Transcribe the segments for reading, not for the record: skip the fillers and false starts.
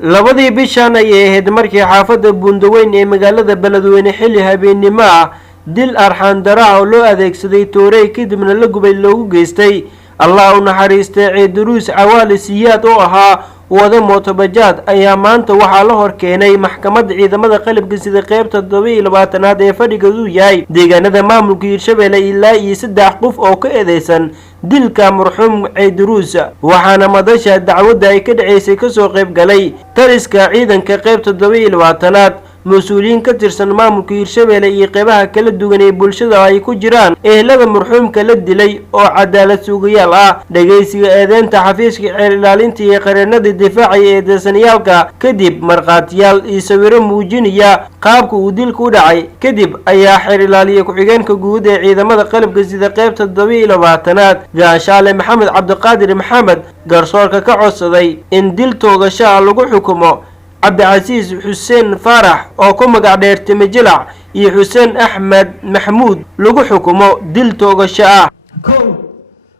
labadii bishan ayay ahayd markii xaafadda Buundaweyn ee magaalada Beledweyne xilli habeenimo ah dil arxan dara oo loo adeegsaday toorey kadibna la gubay loogu geystay. Allah u naxariistay Ciiduruus Cawaali Siyaad oo ahaa wada mootobajaad ayaa maanta waxaa la hor keenay maxkamadda ciidamada qalabka sida qaybta 27aad ee fadhigeedu yahay deegaanada maamulka Hirshabelle ilaa iyo 3 qof oo ka eedeysan dilka marxuum Ciiduruus waxaana madasha dacwadda ay ka dhaceysay ka soo qayb galay taliska ciidanka qaybta 27aad مسؤولين كترسن maamulka Hirshabelle iyo qaybaha kala duwan ee bulshada ay ku jiraan ehelada marxuumka la dilay oo cadaalad suugayaal ah dhageysiga eedeynta xafiiska xeer ilaalinta iyo qareenada difaaca ee eedeysanyaalka kadib marqaatiyaal iyo sawiro muujinaya qaabka uu dilku u dhacay kadib ayaa xeer ilaaliye ku-xigeenka guud ee ciidamada qalabka sida qaybta 27aad gaashaale Maxamed Cabdiqaadir Maxamed garsoorka ka codsaday in dil toogasho lagu xukumo Cabdicasiis Xuseen Faarax oo ku magac dheer Timajalac iyo Xuseen Axmed Maxamuud lagu xukumo dil toogasho ah.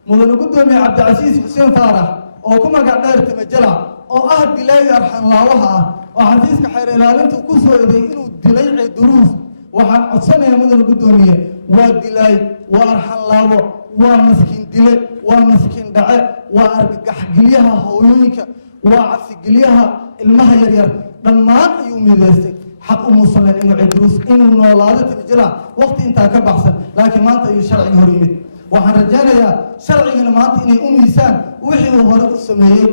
mudane gudoomiye Cabdicasiis Xuseen Faarax oo ku magac dheer Timajalac oo ah dilay arxan laawaha oo xafiiska xeer ilaalinta ku soo eeday inuu dilay Ciiduruus waxaan codsanayaa mudane gudoomiye waa dilay waa arxan laawo waa maskiin dile waa maskiin dhace waa argagax geliyaha hooyooyinka waa cabsi geliyaha ilmaha yar yar dhammaan ayuu mideystay xaq u muusleen inuu Ciiduruus inuu noolaado Timajalac waqti intaa ka baxsan laakiin maanta ayuu sharciga hor yimid waxaan rajaynayaa sharcigana maanta inay u miisaan wixii uu hore u sameeyay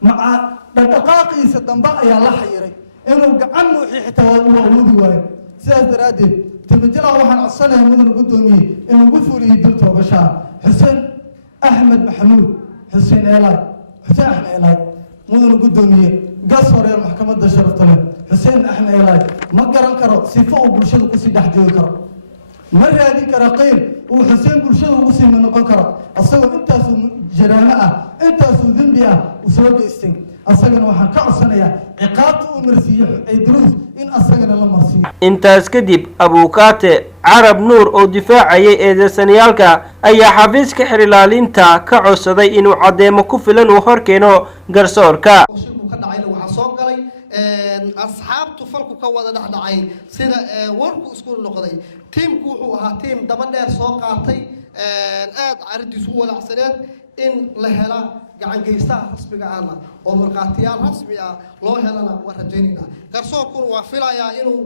maca dhaqdhaqaaqiisa dambe ayaa la xayiray inuu gacan nuuxii xitaa waa uu awoodi waayo sidaas daraaddeed Timajalac waxaan codsanayaa mudane gudoomiye in lagu fuliyo dil toogashaa Xuseen Axmed Maxamuud Xuseen Axmed Eelaay mudane gudoomiye gaas hore maxkamadda sharafta leh Xuseen Axmed Eelaay ma garan karo sifo uu bulshada ku sii dhex joogi karo ma raadin karo qeyb uu Xuseen bulshada ugu sii noqon karo asagoo intaas jaraamo ah intaas dambi ah u soo geystay asagana waxaan ka codsanayaa ciqaabta uu marsiiyo Ciiduruus in asagana la marsiiyo intaas kadib abuukaate Carab Nuur oo difaacayay eedeysanyaalka ayaa xafiiska xeer ilaalinta ka codsaday inuu cadeemo ku filan uu hor keeno garsoorka asxaabtu falku ka wada dhacay sida warku isku noqday teamku wuxuu ahaa team daba dheer soo qaatay aad ardiisu walacsaneed in la hela gacan geystaha rasmiga ah oo marqaatiyaal rasmi ah loo helana waa rajaynayna garsoorku waa filayaa inuu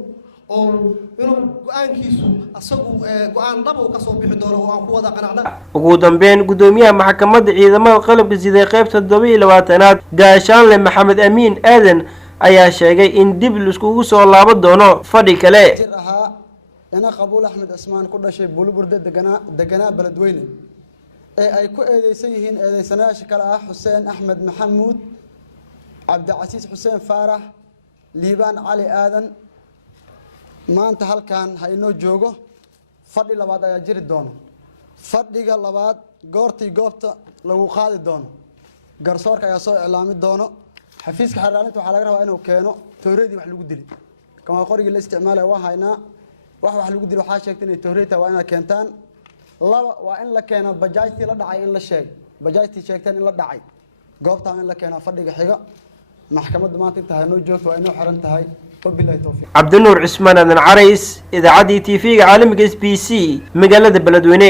go'aankiisu asagu go'aan dhab uu ka soo bixi doono oo aan ku wada qanacna ugu dambeyn gudoomiyaha maxkamadda ciidamada qalabka sida qaybta 27aad gaashaanle Maxamed Amiin Aadan ayaa sheegay in dib iskugu soo laaban doono fadhi kale ana qabuul Axmed Ismaan ku dhashay Bulburda deganaa Beledweyne ee ay ku eedeysan yihiin eedeysanayaasha kale ah Xuseen Axmed Maxamuud Cabdicasiis Xuseen Faarax Liibaan Cali Aadan maanta halkan ha inoo joogo fadhi labaad ayaa jiri doono fadhiga labaad goobta lagu qaadi doono garsoorka ayaa soo iclaami doono xafiiska xeer ilaalinta waxa laga rabaa inuu keeno tooreedii wax lagu dilay kama qoriga la isticmaalay waa haynaa wax lagu dilay waxa sheegtay in tooreeta waa inay keentaan laba waa in la keeno bajaajtii la dhacay in la sheeg bajaajtii sheegteen in la dhacay goobta in la keeno fadhiga xiga maxkamadda maanta inta inoo joogto waa inoo xiran tahay wabillahi tawfiiq Cabdinuur Cismaan Aadan Carays idaacadii TV-ga caalamiga SBC magaalada Beledweyne.